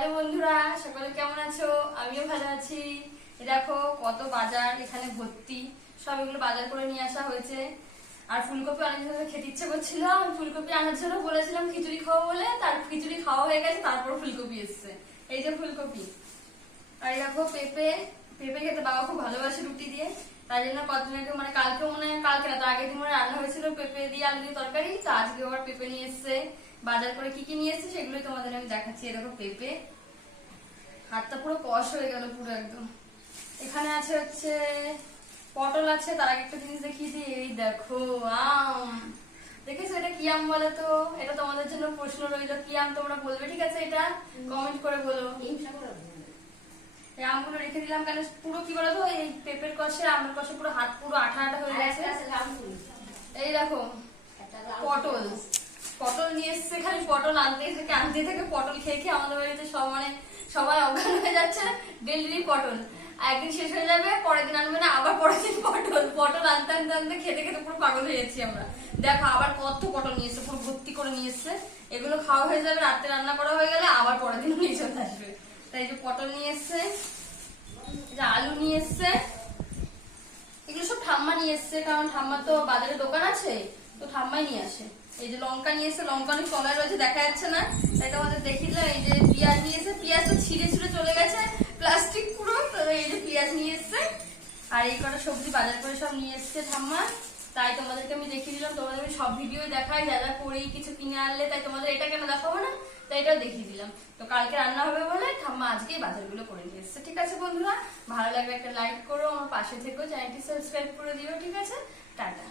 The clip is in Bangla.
হ্যালো বন্ধুরা, সকলে কেমন আছো? আমিও ভালো আছি। দেখো কত বাজার এখানে ভর্তি, সব এগুলো বাজার করে নিয়ে আসা হয়েছে। আর ফুলকপি অনেক ধরে খেতে ইচ্ছে করছিল, আমি ফুলকপি আনার জন্য বলেছিলাম খিচুড়ি খাওয়া বলে, তার খিচুড়ি খাওয়া হয়ে গেছে, তারপর ফুলকপি এসছে। এই যে ফুলকপি। আর দেখো পেঁপে, পেঁপে খেতে বাবা খুব ভালোবাসে রুটি দিয়ে, তাই জন্য কতদিন আগে মানে কালকে মনে হয়, কালকে না তার আগের দিন মনে রান্না হয়েছিল পেঁপে দিয়ে আলু দিয়ে তরকারি, তো আজকে আবার পেঁপে নিয়ে এসছে। বাজার করে কি কি নিয়ে এসছে সেগুলোই তোমাদের আমি দেখাচ্ছি। দেখো পেঁপে, হাতটা পুরো কষ হয়ে গেল পুরো একদম। এখানে আছে হচ্ছে পটল আছে, তার আগে একটা জিনিস দেখিয়ে দিই। এই দেখো আম, দেখেছো এটা কি আম বলো তো? এটা তোমাদের জন্য প্রশ্ন রইলো, কি আম তোমরা বলবে, ঠিক আছে? এটা কমেন্ট করে বলো। এই আমগুলো রেখে দিলাম কেন, পুরো কি বলতো, এই পেঁপের কষে আমের কষে পুরো হাত পুরো আঠা আঠা হয়ে গেছে। এই দেখো পটল, পটল নিয়ে এসছে, খালি পটল আনতে থাকে পটল খেয়ে খেয়ে আমাদের বাড়িতে সব মানে সবাই অজ্ঞান হয়ে যাচ্ছে। ডেলি পটল, একদিন শেষ হয়ে যাবে, পরের দিন আনবে না, আবার পরের দিন পটল। পটল আনতে আনতে আনতে খেতে খেতে পুরো পাগল হয়ে যাচ্ছি আমরা। দেখো আবার কত পটল নিয়ে এসছে, পুরো ভর্তি করে নিয়ে এসছে। এগুলো খাওয়া হয়ে যাবে, রাত্রে রান্না করা হয়ে গেলে আবার পরের দিন নিয়ে চলে আসবে। তাই যে পটল নিয়ে এসছে, যে আলু নিয়ে এসছে, এগুলো সব ঠাম্মা নিয়ে এসছে, কারণ ঠাম্মার তো বাজারে দোকান আছে, তো ঠাম্মাই নিয়ে আসে। এই যে লঙ্কা নিয়ে এসে, লঙ্কা অনেক তলায় রয়েছে, দেখা যাচ্ছে না, তাই তোমাদের দেখিয়ে দিলাম। এই যে পেঁয়াজ নিয়ে এসে, পেঁয়াজ তো ছিঁড়ে ছিঁড়ে চলে গেছে, প্লাস্টিক পুরো। তো এই যে পেঁয়াজ নিয়ে এসছে, আর এই কটা সবজি বাজার করে সব নিয়ে এসছে ঠাম্মা, তাই তোমাদেরকে আমি দেখিয়ে দিলাম। তোমাদের আমি সব ভিডিও দেখাই, যা যা করি, কিছু কিনে আনলে, তাই তোমাদের এটা কেন দেখাবো না, তাই এটাও দেখিয়ে দিলাম। তো কালকে রান্না হবে বলে ঠাম্মা আজকেই বাজারগুলো করে নিয়ে এসছে। ঠিক আছে বন্ধুরা, ভালো লাগলে একটা লাইক করো, আমার পাশে থেকো, চ্যানেলটি সাবস্ক্রাইব করে দিও, ঠিক আছে? টাটা।